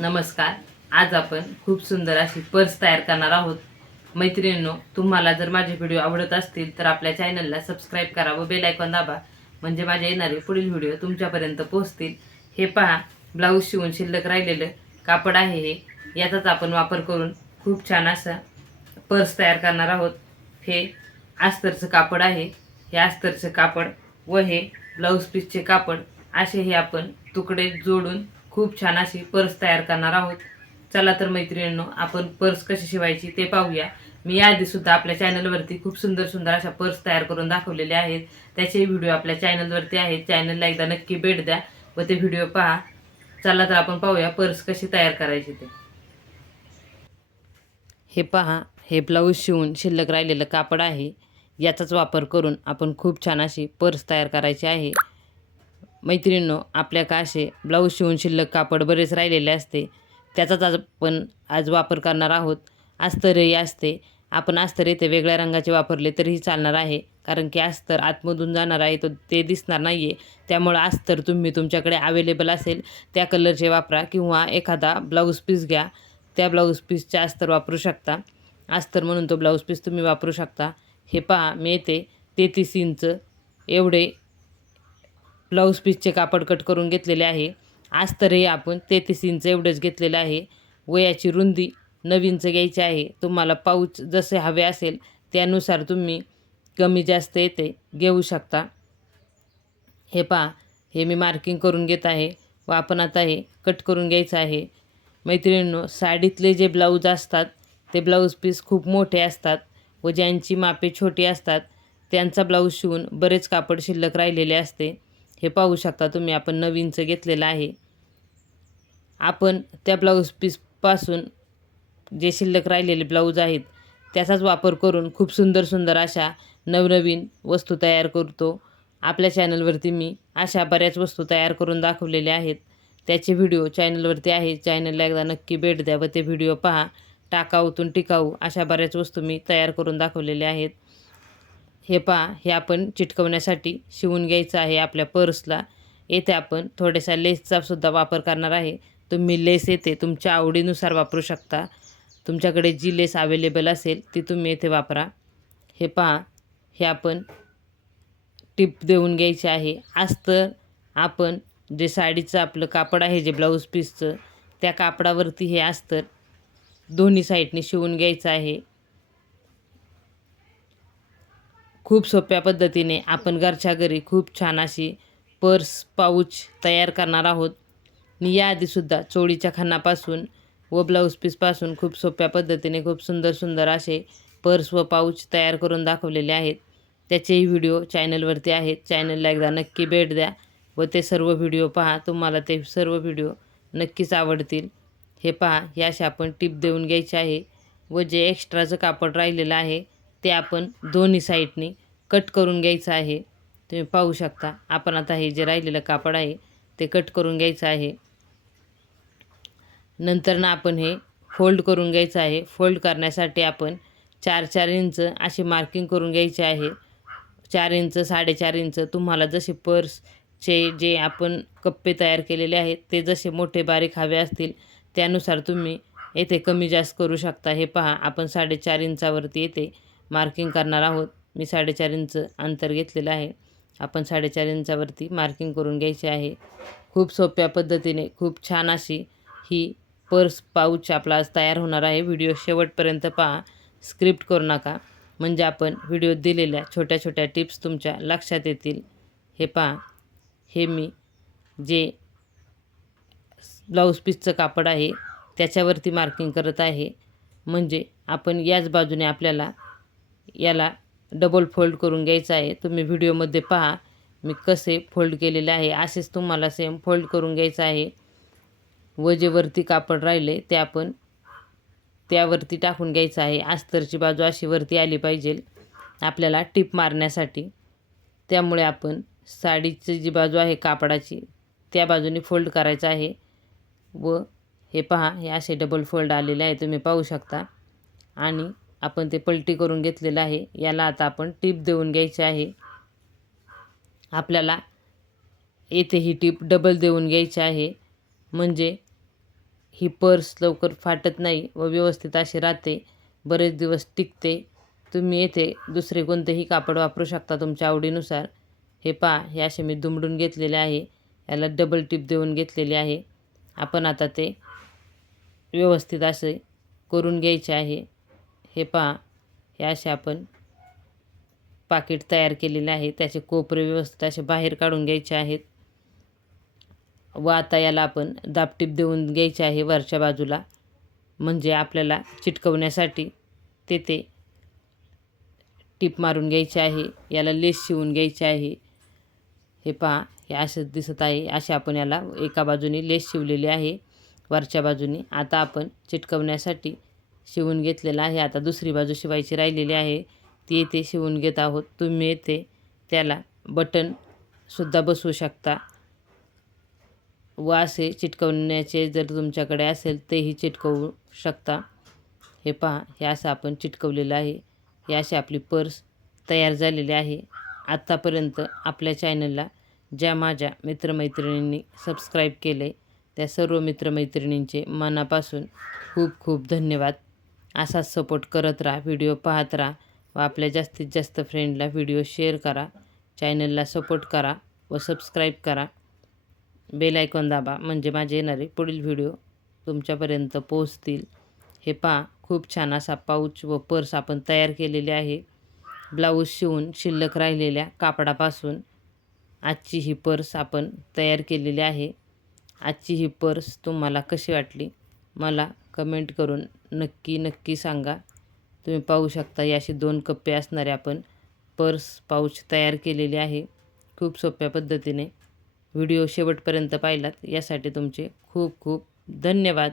नमस्कार. आज आपण खूप सुंदर अशी पर्स तयार करणार आहोत. मैत्रिणींनो तुम्हाला जर माझे व्हिडिओ आवडत असतील तर आपल्या चॅनलला सबस्क्राईब करा व बेल आयकॉन दाबा. म्हणजे माझे येणारे पुढील व्हिडिओ तुमच्यापर्यंत पोहोचतील. हे पहा ब्लाऊज शिवून शिल्लक राहिलेलं कापड आहे हे. याचाच आपण वापर करून खूप छान असा पर्स तयार करणार आहोत. हे अस्तरचं कापड आहे. हे अस्तरचं कापड व हे ब्लाऊज पीसचे कापड. असे हे आपण तुकडे जोडून खूप छान अशी पर्स तयार करणार आहोत. चला तर मैत्रिणींनो आपण पर्स कशी शिवायची ते पाहूया. मी याआधी सुद्धा आपल्या चॅनलवरती खूप सुंदर सुंदर अशा पर्स तयार करून दाखवलेले आहेत. त्याचे व्हिडिओ आपल्या चॅनलवरती आहेत. चॅनलला एकदा नक्की भेट द्या व ते व्हिडिओ पहा. चला तर आपण पाहूया पर्स कशी तयार करायची ते. हे पहा हे ब्लाऊज शिवून शिल्लक राहिलेलं कापड आहे. याचाच वापर करून आपण खूप छान अशी पर्स तयार करायची आहे. मैत्रिणींनो आपल्या का असे ब्लाऊज शिवून शिल्लक कापड बरेच राहिलेले असते. त्याचाच आज आपण आज वापर करणार आहोत. अस्तरही असते. आपण अस्तर येथे वेगळ्या रंगाचे वापरले तरीही चालणार आहे. कारण की अस्तर आतमधून जाणार आहे तो ते दिसणार नाही आहे त्यामुळं अस्तर तुम्ही तुमच्याकडे अवेलेबल असेल त्या कलरचे वापरा किंवा एखादा ब्लाऊज पीस घ्या. त्या ब्लाऊज पीसचे अस्तर वापरू शकता. अस्तर म्हणून तो ब्लाऊज पीस तुम्ही वापरू शकता. हे पहा मी येते तेहतीस इंच एवढे ब्लाऊज पीसचे कापड कट करून घेतलेले आहे. अस्तरही आपण तेहतीस इंच एवढंच घेतलेलं आहे. वयाची रुंदी नवीनच घ्यायची आहे. तुम्हाला पाऊच जसे हवे असेल त्यानुसार तुम्ही कमी जास्त येते घेऊ शकता. हे पहा हे मी मार्किंग करून घेत आहे. व आपण आता हे कट करून घ्यायचं आहे. मैत्रिणींनो साडीतले जे ब्लाऊज असतात ते ब्लाऊज पीस खूप मोठे असतात व ज्यांची मापे छोटी असतात त्यांचा ब्लाऊज शिवून बरेच कापड शिल्लक राहिलेले असते. हे पाहू शकता तुम्ही आपण नवीनचं घेतलेलं आहे. आपण त्या ब्लाऊज पीसपासून जे शिल्लक राहिलेले ब्लाऊज आहेत त्याचाच वापर करून खूप सुंदर सुंदर अशा नवनवीन वस्तू तयार करतो. आपल्या चॅनलवरती मी अशा बऱ्याच वस्तू तयार करून दाखवलेल्या आहेत. त्याचे व्हिडिओ चॅनलवरती आहे. चॅनलला एकदा नक्की भेट द्या व ते व्हिडिओ पहा. टाकाऊतून टिकाऊ अशा बऱ्याच वस्तू मी तयार करून दाखवलेल्या आहेत. हे पहा हे आपण चिटकवण्यासाठी शिवून घ्यायचं आहे आपल्या पर्सला. येथे आपण थोड्याशा लेसचा सुद्धा वापर करणार आहे. तुम्ही लेस येते तुमच्या आवडीनुसार वापरू शकता. तुमच्याकडे जी लेस अवेलेबल असेल ती तुम्ही येथे वापरा. हे पहा हे आपण टिप देऊन घ्यायचे आहे. आज तर आपण जे साडीचं आपलं कापड आहे जे ब्लाऊज पीसचं त्या कापडावरती हे अस्तर दोन्ही साईडने शिवून घ्यायचं आहे. खूप सोप्या पद्धतीने आपण घरच्या घरी खूप छान अशी पर्स पाऊच तयार करणार आहोत. मी याआधीसुद्धा चोळीच्या खानापासून व ब्लाऊज पीसपासून खूप सोप्या पद्धतीने खूप सुंदर सुंदर असे पर्स व पाऊच तयार करून दाखवलेले आहेत. त्याचेही व्हिडिओ चॅनलवरती आहेत. चॅनलला एकदा नक्की भेट द्या व ते सर्व व्हिडिओ पहा. तुम्हाला ते सर्व व्हिडिओ नक्कीच आवडतील. हे पहा हे आपण टिप देऊन घ्यायची आहे व जे एक्स्ट्राचं कापड राहिलेलं आहे ते आपण दोन्ही साईडने कट करून घ्यायचं आहे. तुम्ही पाहू शकता आपण आता हे जे राहिलेलं कापड आहे ते कट करून घ्यायचं आहे. नंतर ना आपण हे फोल्ड करून घ्यायचं आहे. फोल्ड करण्यासाठी आपण चार चार इंच अशी मार्किंग करून घ्यायचे आहे. चार इंच साडेचार इंच तुम्हाला जसे पर्सचे जे आपण कप्पे तयार केलेले आहेत ते जसे मोठे बारीक हवे असतील त्यानुसार तुम्ही येथे कमी जास्त करू शकता. हे पहा आपण साडेचार इंचावरती येते मार्किंग करणार आहोत. मी साडेचार इंच अंतर घेतलेलं आहे. आपण साडेचार इंचावरती मार्किंग करून घ्यायची आहे. खूप सोप्या पद्धतीने खूप छान अशी ही पर्स पाऊच आपला आज तयार होणार आहे. व्हिडिओ शेवटपर्यंत पहा. स्क्रिप्ट करू नका. म्हणजे आपण व्हिडिओ दिलेल्या छोट्या छोट्या टिप्स तुमच्या लक्षात येतील. हे पहा. हे मी जे ब्लाऊज पीसचं कापड आहे त्याच्यावरती मार्किंग करत आहे. म्हणजे आपण याच बाजूने आपल्याला याला डबल फोल्ड करून घ्यायचं आहे. तुम्ही व्हिडिओमध्ये पहा मी कसे फोल्ड केलेले आहे. असेच तुम्हाला सेम फोल्ड करून घ्यायचं आहे. व जे वरती कापड राहिले ते आपण त्यावरती टाकून घ्यायचं आहे. अस्तरची बाजू अशी वरती आली पाहिजे आपल्याला टिप मारण्यासाठी. त्यामुळे आपण साडीची जी बाजू आहे कापडाची त्या बाजूने फोल्ड करायचं आहे. व हे पहा हे असे डबल फोल्ड आलेले आहे. तुम्ही पाहू शकता. आणि आपण ते पलटी करून घेतलेलं आहे. याला आता आपण टीप देऊन घ्यायची आहे. आपल्याला येथे ही टीप डबल देऊन घ्यायची आहे. म्हणजे ही पर्स लवकर फाटत नाही व व्यवस्थित अशी राहते. बरेच दिवस टिकते. तुम्ही येथे दुसरे कोणतेही कापड वापरू शकता तुमच्या आवडीनुसार. हे पहा हे असे मी दुमडून घेतलेले आहे. याला डबल टिप देऊन घेतलेले आहे. आपण आता ते व्यवस्थित असे करून घ्यायचे आहे. हे पहा हे असे आपण पाकिट तयार केलेले आहे. त्याचे कोपरे व्यवस्थित असे बाहेर काढून घ्यायचे आहेत. व आता याला आपण दाबटीप देऊन घ्यायचे आहे वरच्या बाजूला. म्हणजे आपल्याला चिटकवण्यासाठी तेथे टीप मारून घ्यायचे आहे. याला लेस शिवून घ्यायचे आहे. हे पहा हे असंच दिसत आहे. असे आपण याला एका बाजूने लेस शिवलेली आहे. वरच्या बाजूने आता आपण चिटकवण्यासाठी शिवून घेतलेलं आहे. आता दुसरी बाजू शिवायची राहिलेली आहे. ती येथे शिवून घेत आहोत. तुम्ही येथे त्याला बटनसुद्धा बसवू शकता. व असे चिटकवण्याचे जर तुमच्याकडे असेल तेही चिटकवू शकता. हे पहा हे असं आपण चिटकवलेलं आहे. हे अशी आपली पर्स तयार झालेली आहे. आत्तापर्यंत आपल्या चॅनलला ज्या माझ्या मित्रमैत्रिणींनी सबस्क्राईब केले त्या सर्व मित्रमैत्रिणींचे मनापासून खूप खूप धन्यवाद. असाच सपोर्ट करत राहा व्हिडिओ पाहत राहा व आपल्या जास्तीत जास्त फ्रेंडला व्हिडिओ शेअर करा चॅनलला सपोर्ट करा व सबस्क्राईब करा. बेल आयकॉन दाबा म्हणजे माझे येणारे पुढील व्हिडिओ तुमच्यापर्यंत पोहोचतील. हे पहा खूप छान असा पाऊच व पर्स आपण तयार केलेले आहे. ब्लाऊज शिवून शिल्लक राहिलेल्या कापडापासून आजची ही पर्स आपण तयार केलेली आहे. आजची ही पर्स तुम्हाला कशी वाटली? मला कमेंट करून नक्की नक्की सांगा. तुम्ही पाहू शकता या अशी दोन कप्पे असणारे आपण पर्स पाऊच तयार केलेले आहे. खूप सोप्या पद्धतीने. व्हिडिओ शेवटपर्यंत पाहिलात यासाठी तुमचे खूप खूप धन्यवाद.